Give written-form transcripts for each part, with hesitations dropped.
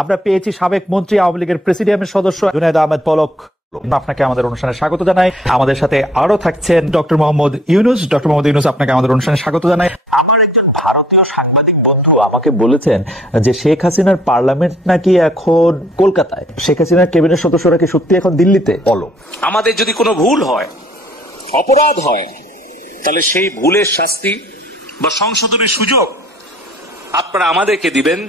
আমরা পেয়েছি সাবেক মন্ত্রী, আওয়ামী লীগের প্রেসিডিয়ামের সদস্য জুনায়েদ আহমেদ পলক। আপনাকে আমাদের অনুষ্ঠানে স্বাগত জানাই। আমাদের সাথে আরো থাকছেন ডক্টর মোহাম্মদ ইউনুস। ডক্টর মোহাম্মদ ইউনুস, আপনাকে আমাদের অনুষ্ঠানে স্বাগত জানাই। আমার একজন ভারতীয় সাংবাদিক বন্ধু আমাকে বলেছেন যে শেখ হাসিনার পার্লামেন্ট নাকি এখন কলকাতায়, শেখ হাসিনার ক্যাবিনেট সদস্যরা কি সত্যি এখন দিল্লিতে? বলো। আমাদের যদি কোনো ভুল হয়, অপরাধ হয়, তাহলে সেই ভুলের শাস্তি বা সংশোধনের সুযোগ আপনারা আমাদেরকে দিবেন,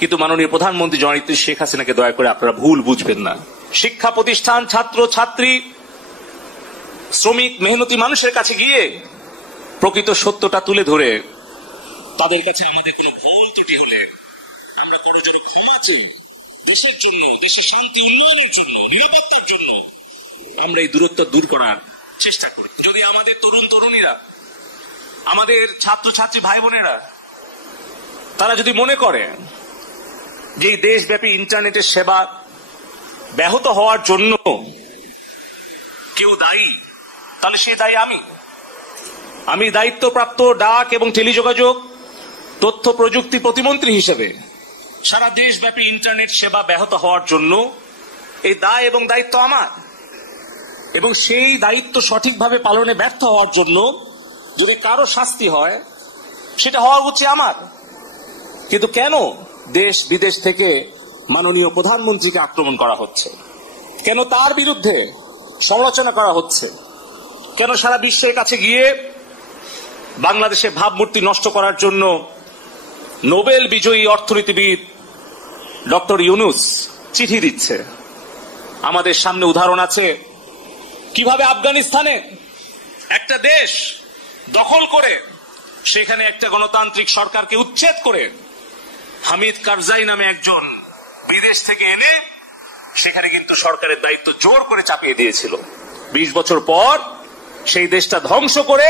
কিন্তু মাননীয় প্রধানমন্ত্রী জননেত্রী শেখ হাসিনাকে দয়া করে আপনারা ভুল বুঝবেন না। শিক্ষা প্রতিষ্ঠান, ছাত্র ছাত্রী, শ্রমিক, মেহনতি মানুষের কাছে গিয়ে প্রকৃত সত্যটা তুলে ধরে তাদের কাছে আমাদের কোনো ভুল ত্রুটি হলে আমরা করজোড়ে ক্ষমা চাই। দেশের জন্য, দেশের শান্তি উন্নয়নের জন্য, নিরাপত্তার জন্য আমরা এই দূরত্ব দূর করার চেষ্টা করি। যদি আমাদের তরুণ তরুণীরা, আমাদের ছাত্রছাত্রী ভাই বোনেরা তারা যদি মনে করে যে এই দেশব্যাপী ইন্টারনেটের সেবা ব্যাহত হওয়ার জন্য কেউ দায়ী, তাহলে সে দায়ী আমি দায়িত্বপ্রাপ্ত ডাক এবং টেলিযোগাযোগ তথ্য প্রযুক্তি প্রতিমন্ত্রী হিসেবে সারা দেশব্যাপী ইন্টারনেট সেবা ব্যাহত হওয়ার জন্য এই দায় এবং দায়িত্ব আমার, এবং সেই দায়িত্ব সঠিকভাবে পালনে ব্যর্থ হওয়ার জন্য যদি কারো শাস্তি হয় সেটা হওয়া উচিত আমার। কিন্তু কেন দেশ বিদেশ থেকে মাননীয় প্রধানমন্ত্রীকে আক্রমণ করা হচ্ছে? কেন তার বিরুদ্ধে সমালোচনা করা হচ্ছে? কেন সারা বিশ্বের কাছে গিয়ে বাংলাদেশের ভাবমূর্তি নষ্ট করার জন্য নোবেল বিজয়ী অর্থনীতিবিদ ডক্টর ইউনুস চিঠি দিচ্ছে? আমাদের সামনে উদাহরণ আছে কিভাবে আফগানিস্তানে একটা দেশ দখল করে সেখানে একটা গণতান্ত্রিক সরকারকে উচ্ছেদ করে হামিদ কারজাই নামে একজন বিদেশ থেকে এনে সেখানে কিন্তু সরকারের দায়িত্ব জোর করে চাপিয়ে দিয়েছিল। 20 বছর পর সেই দেশটা ধ্বংস করে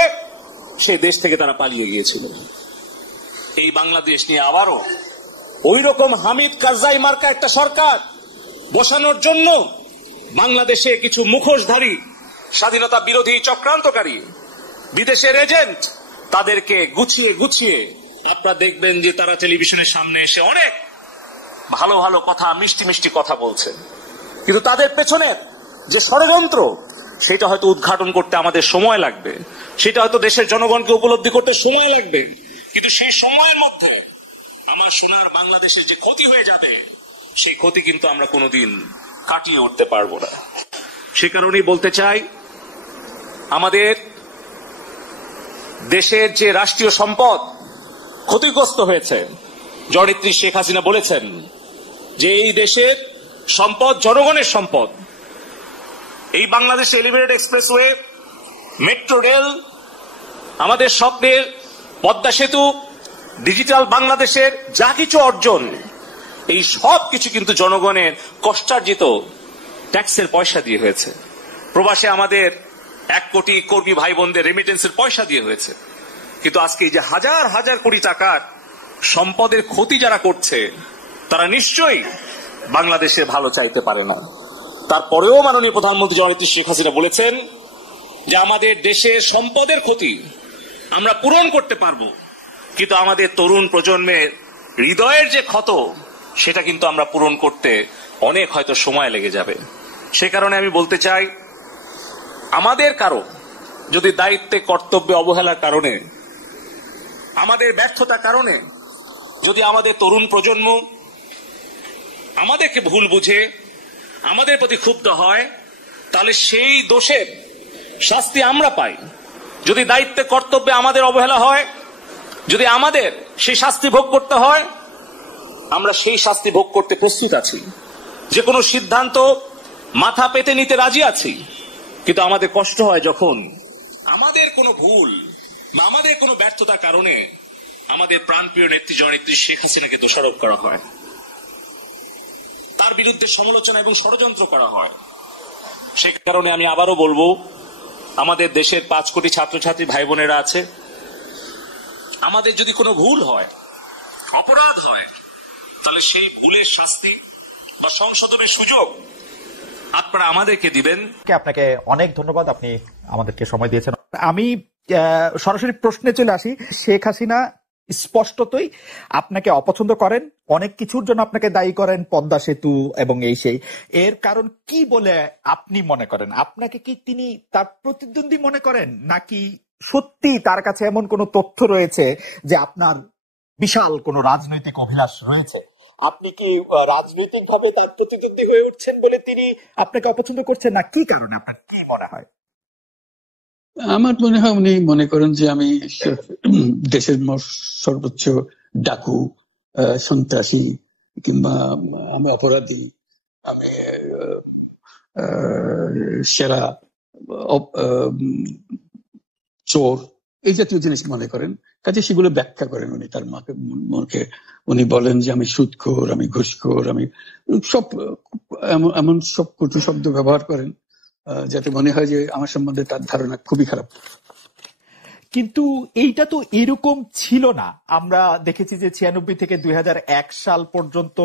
সেই দেশ থেকে তারা পালিয়ে গিয়েছিল। এই বাংলাদেশ নিয়ে আবারও ওই রকম হামিদ কারজাই মার্কা একটা সরকার বসানোর জন্য বাংলাদেশে কিছু মুখোশধারী স্বাধীনতা বিরোধী চক্রান্তকারী বিদেশের এজেন্ট তাদেরকে গুছিয়ে গুছিয়ে আপনারা দেখবেন যে তারা টেলিভিশনের সামনে এসে অনেক ভালো ভালো কথা, মিষ্টি মিষ্টি কথা বলছেন, কিন্তু তাদের পেছনে যে ষড়যন্ত্র সেটা হয়তো উদ্ঘাটন করতে আমাদের সময় লাগবে, সেটা হয়তো দেশের জনগণকে উপলব্ধি করতে সময় লাগবে, কিন্তু সেই সময়ের মধ্যে আমার সোনার বাংলাদেশের যে ক্ষতি হয়ে যাবে সেই ক্ষতি কিন্তু আমরা কোনোদিন কাটিয়ে উঠতে পারবো না। সে কারণেই বলতে চাই, আমাদের দেশের যে রাষ্ট্রীয় সম্পদ ক্ষতিগ্রস্ত হয়েছে, জননেত্রী শেখ হাসিনা বলেছেন যে এই দেশের সম্পদ জনগণের সম্পদ। এই Bangladesh elevated expressway, metro rail, আমাদের স্বপ্নের পদ্মা সেতু, ডিজিটাল বাংলাদেশের যা কিছু অর্জন, এই সব কিছু কিন্তু জনগণের কষ্টার্জিত ট্যাক্সের পয়সা দিয়ে হয়েছে। প্রবাসে আমাদের 1 কোটি কর্মী ভাই বোনদের রেমিটেন্সের পয়সা দিয়ে হয়েছে। কিন্তু আজকে এই যে হাজার হাজার কোটি টাকার সম্পদের ক্ষতি যারা করছে তারা নিশ্চয়ই বাংলাদেশের ভালো চাইতে পারে না। তারপরেও মাননীয় প্রধানমন্ত্রী জননেত্রী শেখ হাসিনা বলেছেন যে আমাদের দেশের সম্পদের ক্ষতি আমরা পূরণ করতে পারবো, কিন্তু আমাদের তরুণ প্রজন্মের হৃদয়ের যে ক্ষত সেটা কিন্তু আমরা পূরণ করতে অনেক হয়তো সময় লেগে যাবে। সে কারণে আমি বলতে চাই, আমাদের কারো যদি দায়িত্বে কর্তব্যে অবহেলার কারণে, আমাদের ব্যর্থতার কারণে যদি আমাদের তরুণ প্রজন্ম আমাদেরকে ভুল বুঝে আমাদের প্রতি ক্ষুব্ধ হয়, তাহলে সেই দোষের শাস্তি আমরা পাই। যদি দায়িত্বে কর্তব্যে আমাদের অবহেলা হয়, যদি আমাদের সেই শাস্তি ভোগ করতে হয়, আমরা সেই শাস্তি ভোগ করতে প্রস্তুত আছি। যে কোনো সিদ্ধান্ত মাথা পেতে নিতে রাজি আছি, কিন্তু আমাদের কষ্ট হয় যখন আমাদের কোনো ভুল বা আমাদের কোনো ব্যর্থতার কারণে আমাদের প্রাণপ্রিয় নেত্রী জননেত্রী শেখ হাসিনাকে দোষারোপ করা হয়, তার বিরুদ্ধে সমালোচনা এবং ষড়যন্ত্র করা হয়। সে কারণে আমি আবারও বলবো, আমাদের দেশের 5 কোটি ছাত্রছাত্রী ভাই বোনেরা আছে, আমাদের যদি কোনো ভুল হয়, অপরাধ হয়, তাহলে সেই ভুলের শাস্তি বা সংশোধনের সুযোগ আপনারা আমাদেরকে দিবেন। আপনাকে অনেক ধন্যবাদ, আপনি আমাদেরকে সময় দিয়েছেন। আমি সরাসরি প্রশ্নে চলে আসি। শেখ হাসিনা স্পষ্টতই আপনাকে অপছন্দ করেন, অনেক কিছুর জন্য আপনাকে দায়ী করেন, পদ্মা সেতু এবং এই সেই। এর কারণ কি বলে আপনি মনে করেন? আপনাকে কি তিনি তার প্রতিদ্বন্দ্বী মনে করেন, নাকি সত্যি তার কাছে এমন কোনো তথ্য রয়েছে যে আপনার বিশাল কোনো রাজনৈতিক অভিলাষ রয়েছে? আপনি কি রাজনৈতিকভাবে তার প্রতিদ্বন্দ্বী হয়ে উঠছেন বলে তিনি আপনাকে অপছন্দ করছেন, না কি কারণে? আপনার কি মনে হয়? আমার মনে হয় উনি মনে করেন যে আমি দেশের সর্বোচ্চ ডাকু, সন্ত্রাসী, কিংবা আমি অপরাধী, আমি সেরা চোর, এই জাতীয় জিনিস মনে করেন। কাজে সেগুলো ব্যাখ্যা করেন উনি তার মুখে। উনি বলেন যে আমি সুদখোর, আমি ঘুষখোর, আমি সব এমন সব কটু শব্দ ব্যবহার করেন যাতে মনে হয় যে আমার সম্বন্ধে তার ধারণা খুবই খারাপ। কিন্তু এইটা তো এরকম ছিল না। আমরা দেখেছি যে 96 থেকে 2001 সাল পর্যন্ত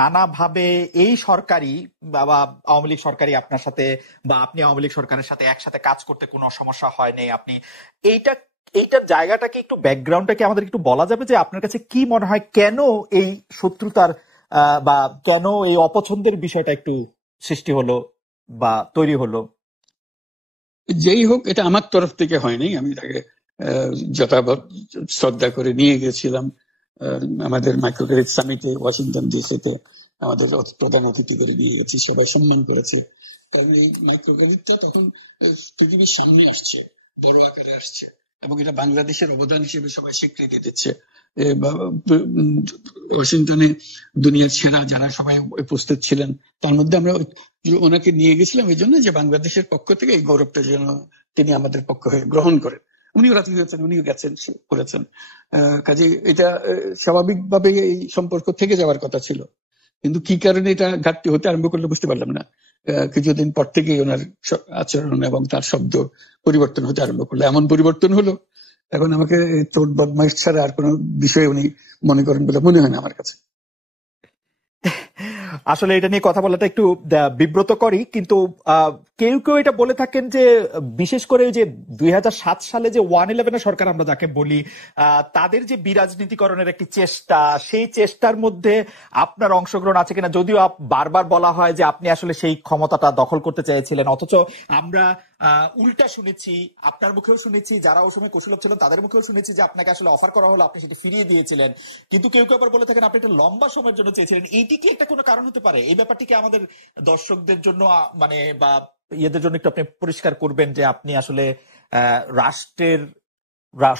নানাভাবে এই সরকারি বা আওয়ামী লীগ সরকারি আপনার সাথে, বা আপনি আওয়ামী লীগ সরকারের সাথে একসাথে কাজ করতে কোনো সমস্যা হয় নাই। আপনি এইটার জায়গাটাকে একটু, ব্যাকগ্রাউন্ডটাকে আমাদের একটু বলা যাবে যে আপনার কাছে কি মনে হয় কেন এই শত্রুতার বা কেন এই অপছন্দের বিষয়টা একটু সৃষ্টি হলো বা তৈরি হলো? যেই হোক, এটা আমার তরফ থেকে হয়নি। আমি তাকে যথাযথ শ্রদ্ধা করে নিয়ে গেছিলাম আমাদের মাইক্রোক্রেডিট সামিটে ওয়াশিংটন ডিসিতে। আমাদের প্রধান অতিথি করে নিয়ে গেছি, সবাই সম্মান করেছে। তাহলে এই মাইক্রোক্রেডিটটা তখন পৃথিবীর সামনে আসছে, বড় আকারে আসছে, এবং এটা বাংলাদেশের অবদান হিসেবে সবাই স্বীকৃতি দিচ্ছে। ওয়াশিংটনে দুনিয়ার সেরা যারা সবাই উপস্থিত ছিলেন, তার মধ্যে আমরা ওনাকে নিয়ে গেছিলাম এই জন্য যে বাংলাদেশের পক্ষ থেকে এই গৌরবটা যেন তিনি আমাদের পক্ষ হয়ে গ্রহণ করেন। উনিও রাজি হয়েছেন, উনিও গেছেন, করেছেন। কাজে এটা স্বাভাবিকভাবে এই সম্পর্ক থেকে যাওয়ার কথা ছিল, কিন্তু কি কারণে এটা ঘাটতি হতে আরম্ভ করলে বুঝতে পারলাম না। কিছুদিন পর থেকেই ওনার আচরণ এবং তার শব্দ পরিবর্তন হতে আরম্ভ করলো। এমন পরিবর্তন হলো এখন আমাকে চোট বদমাইশ ছাড়া আর কোনো বিষয় উনি মনে করেন বলে মনে হয় না আমার কাছে। আসলে এটা নিয়ে কথা বলাটা একটু বিব্রতকরই, কিন্তু কেউ কেউ এটা বলে থাকেন যে বিশেষ করে যে 2007 সালে যে 111 সরকার আমরা যাকে বলি, তাদের যে বিরাজনীতিকরণের একটি চেষ্টা, সেই চেষ্টার মধ্যে আপনার অংশগ্রহণ আছে কিনা। যদিও বারবার বলা হয় যে আপনি আসলে সেই ক্ষমতাটা দখল করতে চেয়েছিলেন, অথচ আমরা উল্টা শুনেছি, আপনার মুখেও শুনেছি, যারা ওই সময় কুশলভ ছিলেন তাদের মুখেও শুনেছি যে আপনাকে আসলে অফার করা হলো, আপনি সেটি ফিরিয়ে দিয়েছিলেন। কিন্তু কেউ কেউ আবার বলে থাকেন আপনি একটা লম্বা সময়ের জন্য চেয়েছিলেন। এইটি কি একটা কোনো কারণ হতে পারে? এই ব্যাপারটিকে আমাদের দর্শকদের জন্য মানে বা ইয়েদের জন্য একটু আপনি পরিষ্কার করবেন যে আপনি আসলে রাষ্ট্রের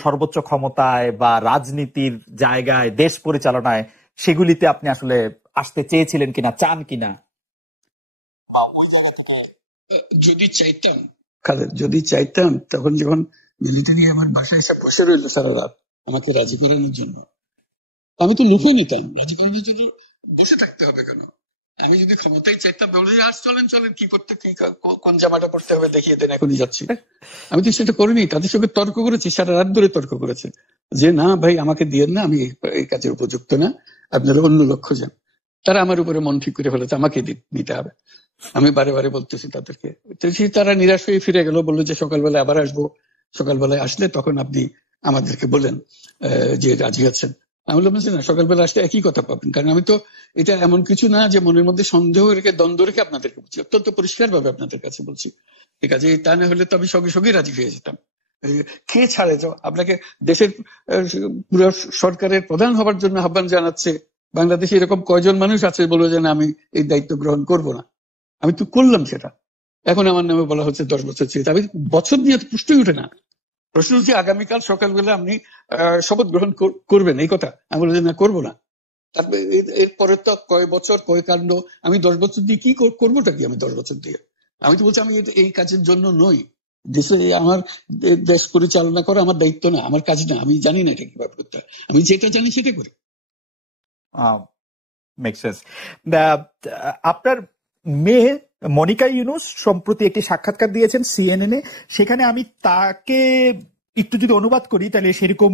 সর্বোচ্চ ক্ষমতায় বা রাজনীতির জায়গায়, দেশ পরিচালনায়, সেগুলিতে আপনি আসলে আসতে চেয়েছিলেন কিনা, চান কিনা? যদি চাইতাম তখন যখন মিলিটারি আমার বাসায় এসে বসে রইল সারা রাত আমাকে রাজি করানোর জন্য, আমি তো লুফে নিতাম। রাজি করানোর জন্য বসে থাকতে হবে কেন? আমি যদি ক্ষমতায় চাইতাম বলে আজ চলেন চলেন, কি করতে, কি কোন জামাটা পড়তে হবে দেখিয়ে দেন, এখনই যাচ্ছি। আমি তো সেটা করিনি। তাদের সঙ্গে তর্ক করেছি, সারা রাত ধরে তর্ক করেছে যে না ভাই আমাকে দিয়েন না, আমি এই কাজে উপযুক্ত না, আপনারা অন্য লক্ষ্য যান। তারা আমার উপরে মন ঠিক করে ফেলেছে আমাকে নিতে হবে। আমি বারে বারে বলতেছি তাদেরকে, তারা নিরাশ হয়ে ফিরে গেল, বললো যে সকালবেলা আবার আসবো, সকালবেলায় আসলে তখন আপনি আমাদেরকে বলেন যে রাজি আছেন। আমি বললাম না, সকালবেলা আসলে একই কথা পাবেন, কারণ আমি তো এটা এমন কিছু না যে মনের মধ্যে সন্দেহ রেখে দ্বন্দ্ব রেখে আপনাদেরকে বলছি, অত্যন্ত পরিষ্কার ভাবে আপনাদের কাছে বলছি। ঠিক আছে, তা না হলে তো আমি সঙ্গে সঙ্গে রাজি হয়ে যেতাম। কে ছাড়ে তো আপনাকে দেশের পুরো সরকারের প্রধান হবার জন্য আহ্বান জানাচ্ছে, বাংলাদেশে এরকম কয়জন মানুষ আছে বলবো যে আমি এই দায়িত্ব গ্রহণ করব না? আমি তো করলাম সেটা। এখন আমার নামে বলা হচ্ছে 10 বছর চেয়ে, আমি বছর নিয়ে তো প্রশ্নই উঠে না। প্রশ্ন হচ্ছে আগামীকাল সকালবেলা আপনি শপথ গ্রহণ করবেন, এই কথা। আমি বললাম যে না, করবো না। তারপরে এরপরে তো কয় বছর কয় কাণ্ড। আমি 10 বছর দিয়ে কি করবোটা কি? আমি 10 বছর দিয়ে আমি তো বলছি আমি এই কাজের জন্য নই। দেশে আমার দেশ পরিচালনা করা আমার দায়িত্ব না, আমার কাজ না। আমি জানি না এটা কিভাবে করতে হয়, আমি যেটা জানি সেটা করি। আপনার মেয়ে মনিকা ইউনুস সম্প্রতি একটি সাক্ষাৎকার দিয়েছেন সিএনএন-এ। সেখানে আমি তাকে একটু যদি অনুবাদ করি তাহলে সেরকম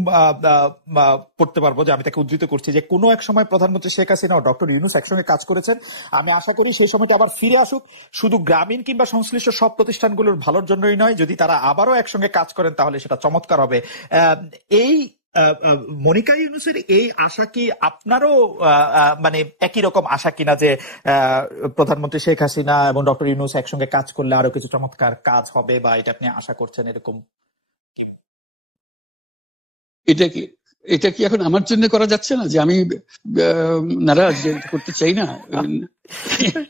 পড়তে পারবো যে আমি তাকে উদ্ধৃত করছি যে কোনো এক সময় প্রধানমন্ত্রী শেখ হাসিনা ও ডক্টর ইউনুস একসঙ্গে কাজ করেছেন। আমি আশা করি সেই সময়টা আবার ফিরে আসুক, শুধু গ্রামীণ কিংবা সংশ্লিষ্ট সব প্রতিষ্ঠানগুলোর ভালোর জন্যই নয়। যদি তারা আবারও একসঙ্গে কাজ করেন তাহলে সেটা চমৎকার হবে। এই মনিকা ইউনূসের এই আশা কি আপনারও মানে একই রকম আশা কিনা যে প্রধানমন্ত্রী শেখ হাসিনা এবং ডক্টর ইউনূস একসঙ্গে কাজ করলে আরো কিছু চমৎকার কাজ হবে, বা এটা আপনি আশা করছেন এরকম? এটা কি এখন আমার জন্য করা যাচ্ছে না যে আমি নারাজ, যে করতে চাই না?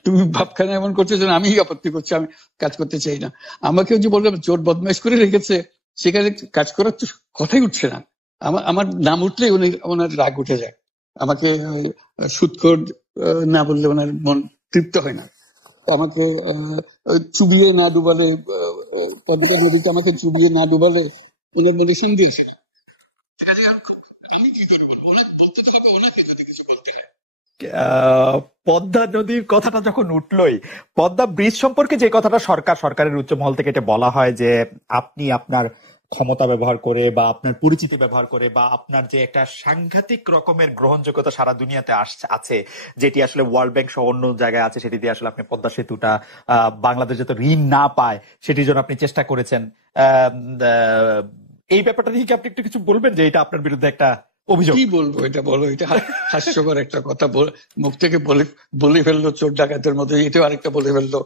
তুমি ভাবখানা এমন করছো যেন আমি আপত্তি করছি, আমি কাজ করতে চাই না। আমাকে যে বললাম চোর বদমাইশ করে রেখেছে, সেখানে কাজ করার তো কথাই উঠছে না। আমার নাম উঠলেই ওনার রাগ উঠে যায়। আমাকে সুৎখোর না বললে ওনার মন তৃপ্ত হয় না। আমাকে চুবিয়ে না ডুবালে, পদ্মা নদীতে আমাকে চুবিয়ে না ডুবালে ওনার মনে সন্ধি আসে না। আমি কি করবো? বলতে তো হবে ওনাকে, যদি কিছু বলতে হয়। পদ্মা নদীর কথাটা যখন উঠলোই, পদ্মা ব্রিজ সম্পর্কে যে কথাটা সরকারের উচ্চ মহল থেকে এটা বলা হয় যে আপনি আপনার ক্ষমতা ব্যবহার করে বা আপনার পরিচিতি ব্যবহার করে বা আপনার যে একটা সাংঘাতিক রকমের গ্রহণযোগ্যতা সারা দুনিয়াতে আছে, যেটি আসলে ওয়ার্ল্ড ব্যাংক সহ অন্য জায়গায় আছে, সেটি দিয়ে আসলে আপনি পদ্মা সেতুটা বাংলাদেশ যাতে ঋণ না পায় সেটির জন্য আপনি চেষ্টা করেছেন। এই ব্যাপারটা নিয়ে কি আপনি একটু কিছু বলবেন, যে এটা আপনার বিরুদ্ধে একটা অভিযোগ? কি বলবো, এটা বলো, এটা হাস্যকর একটা কথা মুখ থেকে বলে ফেললো চোর ডাকাতের মতো, এটাও আরেকটা বলে ফেললো,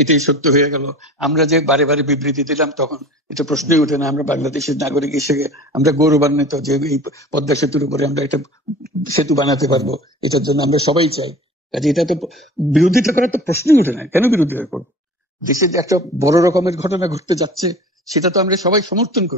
এটাই সত্য হয়ে গেল। আমরা যে বারে বারে বিবৃতি দিলাম তখন এটা প্রশ্নই ওঠে না। আমরা বাংলাদেশের নাগরিক হিসেবে আমরা গৌরবান্বিত যে এই পদ্মা সেতুর উপরে আমরা একটা সেতু বানাতে পারবো, এটার জন্য আমরা সবাই চাই। কাজে এটা তো বিরোধিতা করার তো প্রশ্নই ওঠে না। কেন বিরোধিতা করবো? দেশে যে একটা বড় রকমের ঘটনা ঘটতে যাচ্ছে সেটা তো আমরা সবাই সমর্থন করি।